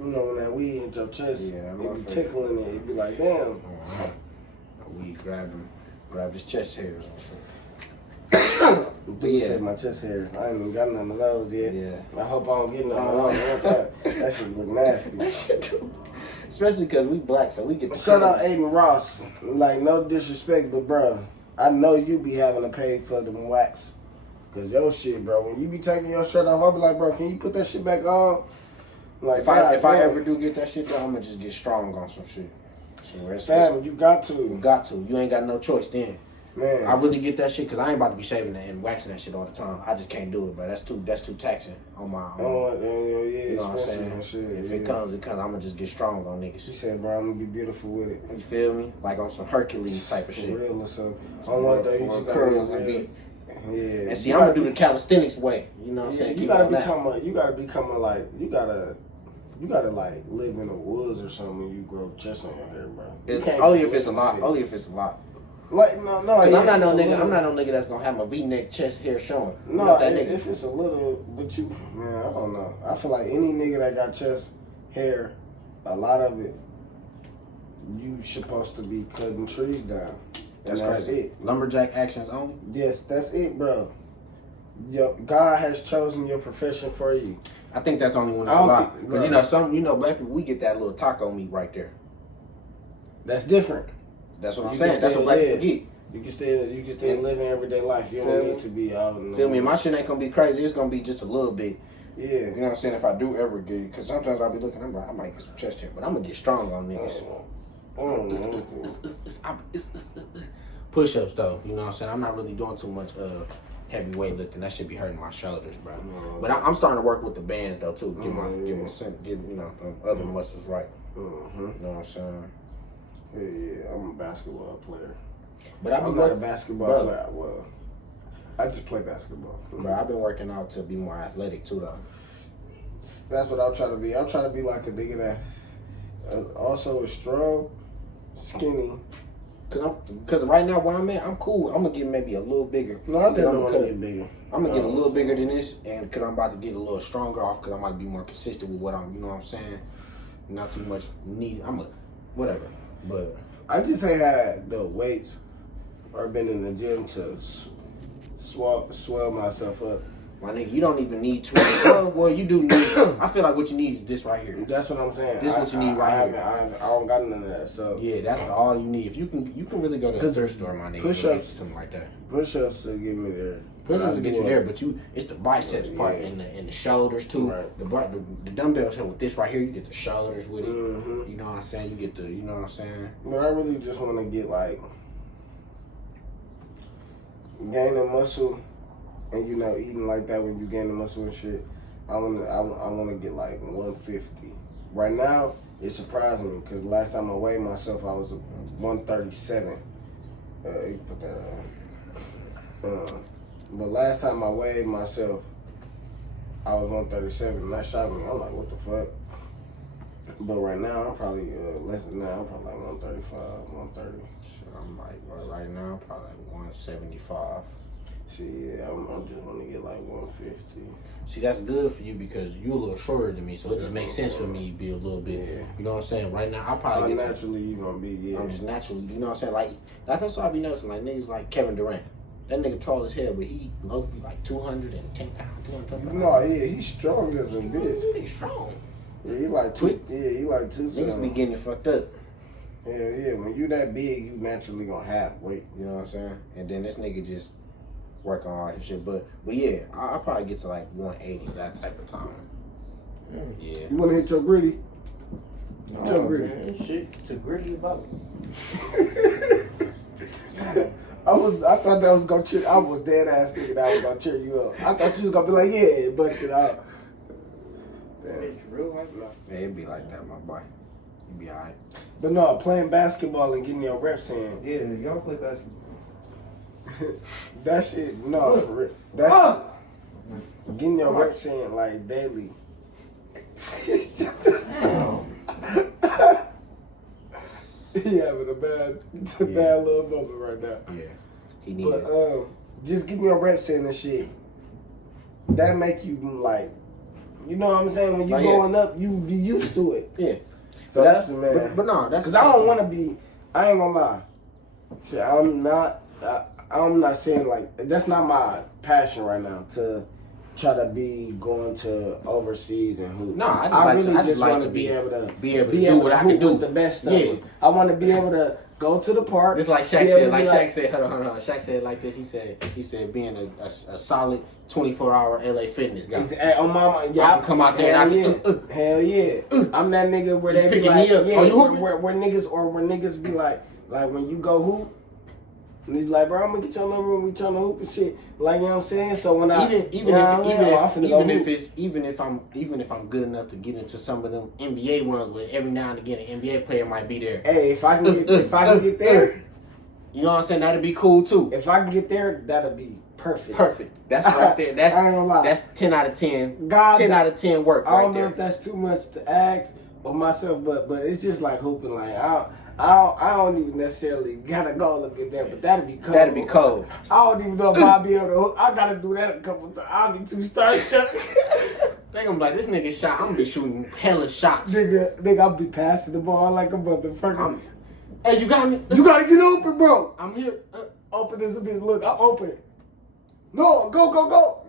You know when that weed hit your chest, Yeah, that it be motherfucker. tickling it. It be like, damn. We grabbed his chest hairs and shit. Dude Yeah. said my chest hairs. I ain't even got none of those yet. Yeah. I hope I don't get none of those. That shit look nasty. Especially because we black, so we get the Shout out Aiden Ross. Like, no disrespect, but bro, I know you be having to pay for them wax. Cause your shit, bro, when you be taking your shirt off, I'll be like, bro, can you put that shit back on? Like, If I ever do get that shit done, I'm gonna just get strong on some shit. Fam, you got You to. got to. You ain't got no choice then. Man. I really get that shit because I ain't about to be shaving that and waxing that shit all the time. I just can't do it, bro. That's too taxing on my own. Yeah, You know what I'm expensive saying? and shit. If Yeah. it comes, it comes. I'm gonna just get strong on She niggas. said, bro, I'm gonna be beautiful with it. You feel me? Like on some Hercules type of For shit. real or something. On one day, you Some just curls gotta and be. Yeah. And see, I'm gonna do the calisthenics way. You know what I'm Yeah, saying? you Keep gotta on that. you gotta like live in the woods or something when you grow chest on your hair, bro. You It's can't only just if it's a live in the lot. city. Only if it's a lot. Like no, Cause if I'm not no it's a nigga. little- I'm not no nigga that's gonna have my V-neck chest hair showing. I'm No, not that nigga. if it's a little, but you, man, I don't know. I feel like any nigga that got chest hair, a lot of it, you supposed to be cutting trees down. And that's crazy. it. Lumberjack actions only. Yes, that's it, bro. God has chosen your profession for you. I think that's only when it's I a don't lot. think- Because bro. black people, we get that little taco meat right there. That's different. That's what I'm You saying. can That's what still black live. people get. You can still live in everyday life. You Feel don't me? need to be out. In the Feel me? woods. My shit ain't gonna be crazy. It's gonna be just a little bit. Yeah. You know what I'm saying? If I do ever get it, because sometimes I'll be looking, I'm like, I might get some chest hair, but I'm gonna get strong on niggas. Push-ups though, you know what I'm saying? I'm not really doing too much heavy weightlifting. That should be hurting my shoulders, bro. No. But I'm starting to work with the bands though too. Get my them other Mm-hmm. muscles right. You know what I'm saying? Yeah, I'm a basketball player. But I'm not a basketball bro. player. Well, I just play basketball. Bro, I've been working out to be more athletic too though. That's what I'm trying to be. I'm trying to be like a nigga that also is strong, skinny. Cause right now where I'm at, I'm cool. I'm gonna get maybe a little bigger. No, I Because think I'm I want gonna to get bigger. I'm gonna get a little bigger than this, and cause I'm about to get a little stronger off, cause I'm about to be more consistent with what I'm, you know what I'm saying? Not too much need. Whatever. But I just ain't had the weight or been in the gym to swell myself up. my nigga, you don't even need 20. Well, you do need. I feel like what you need is this right here. That's what I'm saying. This what you need right here. I don't got none of that. So Yeah, that's all you need. If you can really go to the thrift store, my nigga, push-ups- and get you something like that. push-ups to get me there. Push-ups will get you there, but it's the biceps part Yeah. and the shoulders too. Right. The dumbbells help with this right here. You get the shoulders with it. Mhm. You know what I'm saying? You get the, you know what I'm saying? But I really just want to get like gaining muscle, and eating like that when you gain the muscle and shit. I want to get like 150. Right now, it's surprising me because last time I weighed myself, I was 137. You put that on. But last time I weighed myself, I was 137, and that shocked me. I'm like, what the fuck? But right now, I'm probably less than that. I'm probably like 135, 130. I'm like, well, right now, probably like 175. See, yeah, I'm just want to get like 150. See, that's good for you because you're a little shorter than me, so it just makes sense for me to be a little bit. Yeah. You know what I'm saying? Right now, I probably get naturally you gonna be. Yeah. I'm just naturally. You know what I'm saying? Like that's what I be noticing. Like niggas like Kevin Durant. That nigga tall as hell, but he low be like 210 pounds, 210 pounds. No, yeah, he's strong as a bitch. He's strong. Yeah, he like two. Yeah, he like two. Niggas be getting it fucked up. Hell yeah, when you that big, you naturally gonna have weight. You know what I'm saying? And then this nigga just work on all his shit. But yeah, I'll probably get to like 180, that type of time. Yeah. You wanna hit your gritty? Oh, Your gritty. man, shit, to gritty about I thought that was gonna cheer. I was dead ass thinking that was gonna cheer you up. I thought you was gonna be like, yeah, bust it out. Damn. It's real life. Yeah, it be like that, my boy. You be alright. But no, playing basketball and getting your reps in. Yeah, y'all play basketball. That shit, no, for real. That's getting your reps in like daily. He having a bad little moment right now. Yeah, he need But it. just getting your reps in and shit, that make you like, you know what I'm saying? When you Like, yeah. going up, you be used to it. Yeah. So that's the man. But no, that's Cause I don't want to be. I ain't gonna lie. Shit, I'm not saying like that's not my passion right now to try to be going to overseas and hoop. No, I just like want to be able to be able to do what I can hoop do. with the best of Yeah. them. I want to be able to go to the park. It's like Shaq be able said. to Like be Shaq said. Hold on. Shaq said it like this. He said being a solid 24-hour LA fitness guy. On my mind, yeah, I can come out there hell and I yeah, can, hell yeah. I'm that nigga where You they be picking like, me up? yeah, Oh, you hooping? where niggas be like when you go hoop, and they be like, bro, I'm gonna get your number when we trying to hoop and shit. Like, you know what I'm saying? So when even if I'm good enough to get into some of them NBA runs where every now and again an NBA player might be there. Hey, if I can get there, you know what I'm saying? That'd be cool too. if I can get there, that'll be perfect. Perfect. That's right there. That's I ain't gonna lie. That's 10 out of 10. God, 10 out of 10 work I right don't know there. if that's too much to ask of myself, but it's just like hooping. Like I don't even necessarily gotta go look at that, but that'd be cold. That'd be cold. I don't even know if I'll be able to hoop. I gotta do that a couple times. I'll be too starstruck. They gonna be like, this nigga shot. I'm gonna be shooting hella shots. nigga, I'll be passing the ball like a motherfucker. Hey, you got me. You gotta get open, bro. I'm here. Open as a bitch. Look, I'm open. No, go.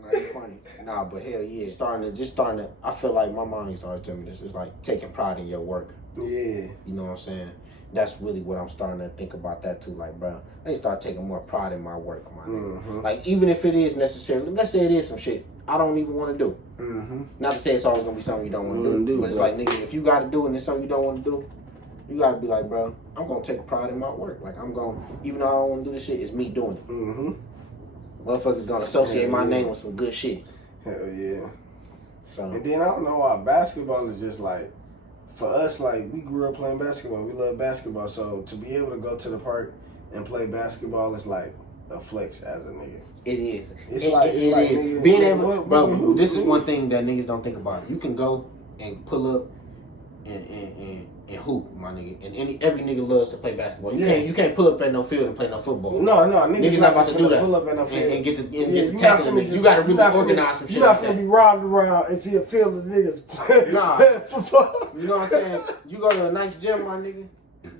Nah, it's funny. Nah, but hell yeah. Starting to. I feel like my mom used to always tell me this. It's like taking pride in your work. Yeah. You know what I'm saying? That's really what I'm starting to think about that too. Like, bro, I need to start taking more pride in my work, my nigga. Mm-hmm. Like, even if it is necessarily, let's say it is some shit I don't even want to do. Mm-hmm. Not to say it's always gonna be something you don't want to do, but it's like, nigga, if you got to do it and it's something you don't want to do, you gotta be like, bro, I'm gonna take pride in my work. Like, I'm gonna, even though I don't want to do this shit, it's me doing it. Mm-hmm. Motherfuckers gonna associate my name with some good shit. Hell yeah. So, And then I don't know why basketball is just like, for us, like, we grew up playing basketball. We love basketball. So to be able to go to the park and play basketball is like a flex as a nigga. it is. It's It like is. nigga, Being able, what- bro, this is one thing that niggas don't think about. You can go and pull up and hoop, my nigga. And every nigga loves to play basketball. You can't pull up at no field and play no football. No, Niggas not about to do that. Pull up in a field. And get the you tackling. not finna You gotta really not finna- organize some shit. You're not like finna that. be robbed around and see a field of niggas playing Nah. football. You know what I'm saying? You go to a nice gym, my nigga.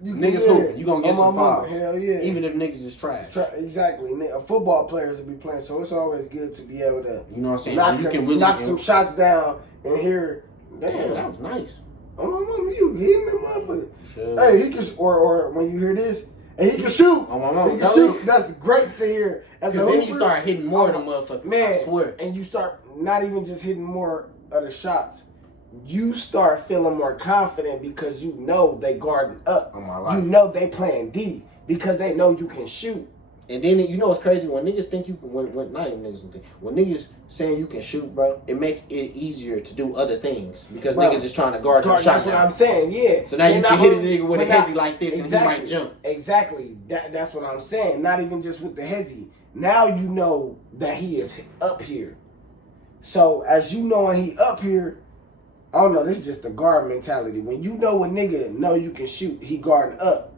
You Niggas yeah. hooping. You gonna get On some my mama, fouls. Hell yeah. Even if niggas is trash. Exactly. Football players will be playing, so it's always good to be able to You know what I'm saying? knock, You can really knock some shots down and hear, Damn, damn, that was nice. oh my mama, you hitting that motherfucker. Sure. Hey, he can, or when you hear this, and he can shoot. Oh my mama, He can shoot. That's great to hear. As a Cause then you hooper, start hitting more of them motherfuckers. man, I swear. and you start not even just hitting more of the shots. You start feeling more confident because you know they guarding up. On my life. You know they playing D because they know you can shoot. And then you know what's crazy when niggas think you can. When not even niggas think. When niggas saying you can shoot, bro, it make it easier to do other things because Bro, niggas is trying to guard your shot. That's what I'm saying. Yeah. So now you They're can not hit a only- nigga with a but not- hezzy like this and he might jump. Exactly. That's what I'm saying. Not even just with the hezzy. Now you know that he is up here. So as you know when he up here, I don't know, this is just the guard mentality. When you know a nigga know you can shoot, he guarding up.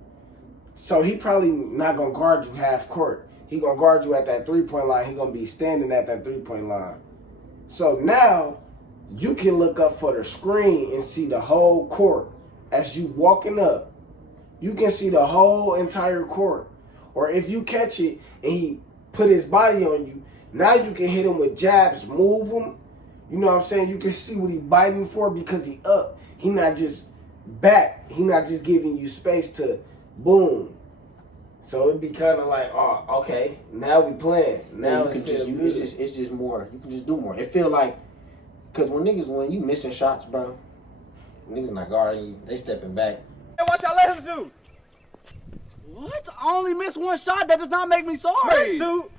So he probably not gonna guard you half court. He gonna guard you at that 3-point line. He gonna be standing at that 3-point line. So now you can look up for the screen and see the whole court as you walking up. You can see the whole entire court. Or if you catch it and he put his body on you, now you can hit him with jabs, move him. You know what I'm saying? You can see what he biting for because he up. He not just back. He not just giving you space to boom. So it'd be kind of like, oh, okay, now we playing. Now it's just more. You can just do more. It feel like, cause when you missing shots, bro, niggas not guarding you. They stepping back. Hey, watch out, let him shoot. What? I only missed one shot. That does not make me sorry. Shoot.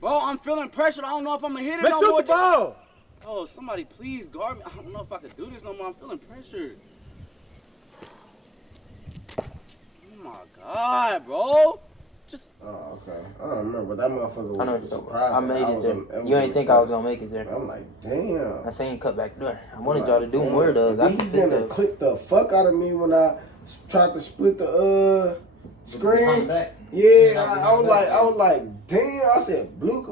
Bro, I'm feeling pressured. I don't know if I'm gonna hit it no more. Shoot the ball. Oh, somebody please guard me. I don't know if I can do this no more. I'm feeling pressured. Oh my God, bro. Just. Oh, okay. I don't remember, but that motherfucker I know was what surprised. I made it there. You ain't think I was gonna make it there. I'm like, damn. I seen cut back there. I wanted y'all to do more though. He gonna click the fuck out of me when I tried to split the screen. Yeah, I was like, damn. I said, Blue.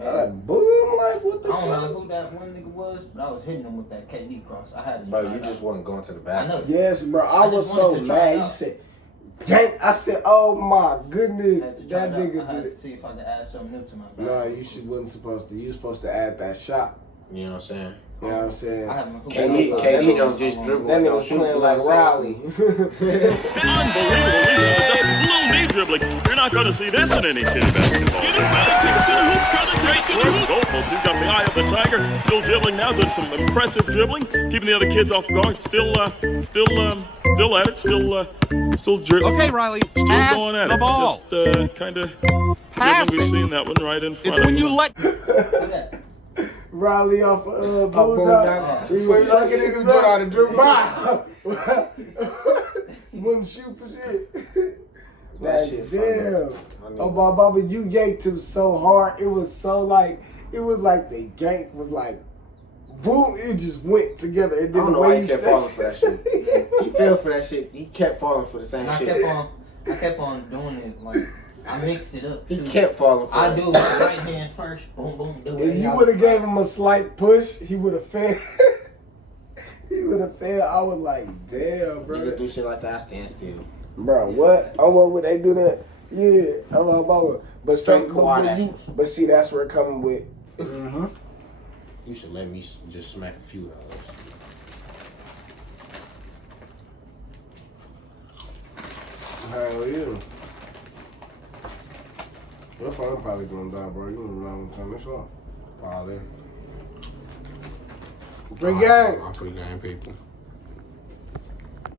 I like, boom, like, what the fuck? I don't know who that one nigga was, but I was hitting him with that KD cross. I had to. Bro, you just wasn't going to the basket. Yes, bro. I was so mad. You said, Jank. I said, oh my goodness, that nigga I had did to see if I could add something new to my bag. No, wasn't supposed to. You supposed to add that shot. You know what I'm saying? You know what I'm saying? KD don't just dribble. That nigga was playing like Riley. Unbelievable. That's blue knee dribbling. You're not going to see this in any kid basketball. Where's Goldfull? He's got the eye of the tiger. Still dribbling now. Doing some impressive dribbling. Keeping the other kids off guard. Still at it. Still dribbling. Okay, Riley. Still pass going at the it. ball. Just kind of dribbling. We've seen that one right in front It's of when him. you let. Riley off Bulldog. He was fucking niggas up. Out of dribble. Wouldn't shoot for shit. That shit damn. Oh my Baba, you yanked him so hard. It was like the yank was like, boom. It just went together. It I don't know why he kept falling for that shit. He fell for that shit. He kept falling for the same shit. I kept on doing it like. I mixed it up. He kept falling for it. I do my right hand first. Boom, boom, do it. If you would have gave him a slight push, he would have failed. He would have failed. I was like, damn, bro. Niggas do shit like that, I stand still. Bro, what? Oh, what would they do that? Yeah, I'm about but but see, that's where it coming with. Mm-hmm. You should let me just smack a few of those. Hell yeah. Your phone probably gonna die, bro. You don't know turn this off. All in. Free game. I'm free game, people.